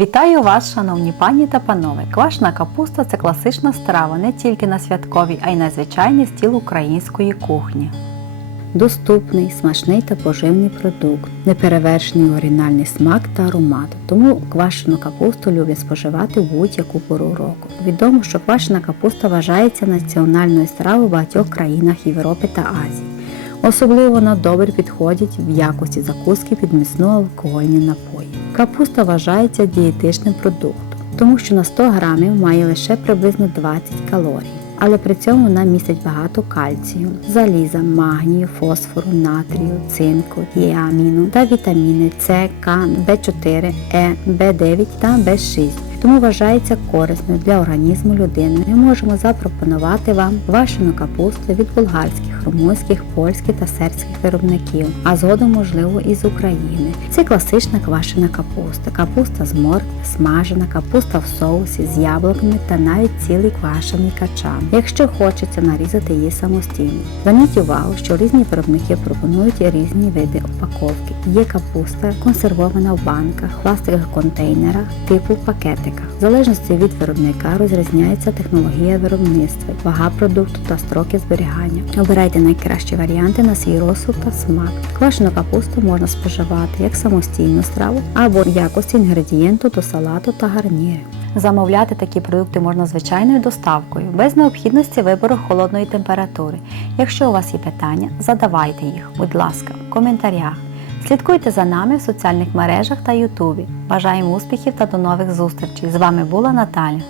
Вітаю вас, шановні пані та панове! Квашена капуста це класична страва не тільки на святковій, а й на звичайний стіл української кухні. Доступний, смачний та поживний продукт, неперевершений оригінальний смак та аромат. Тому квашену капусту люблять споживати будь-яку пору року. Відомо, що квашена капуста вважається національною стравою в багатьох країнах Європи та Азії. Особливо вона добре підходить в якості закуски під міцно алкогольні напої. Капуста вважається дієтичним продуктом, тому що на 100 грамів має лише приблизно 20 калорій. Але при цьому вона містить багато кальцію, заліза, магнію, фосфору, натрію, цинку, діаміну та вітаміни С, К, В4, Е, В9 та В6 тому вважається корисною для організму людини. Ми можемо запропонувати вам квашену капусту від болгарських, румунських, польських та сербських виробників, а згодом, можливо, і з України. Це класична квашена капуста, капуста з моркви, смажена, капуста в соусі з яблуками та навіть цілий квашений качан. Якщо хочеться нарізати її самостійно. Зверніть увагу, що різні виробники пропонують різні види упаковки. Є капуста консервована в банках, пластикових контейнерах типу пакетика. В залежності від виробника розрізняється технологія виробництва, вага продукту та строки зберігання. Обирайте найкращі варіанти на свій розсуд та смак. Квашену капусту можна споживати як самостійну страву або якості інгредієнту до салату та гарнірів. Замовляти такі продукти можна звичайною доставкою, без необхідності вибору холодної температури. Якщо у вас є питання, задавайте їх, будь ласка, в коментарях. Слідкуйте за нами в соціальних мережах та Ютубі. Бажаємо успіхів та до нових зустрічей! З вами була Наталя.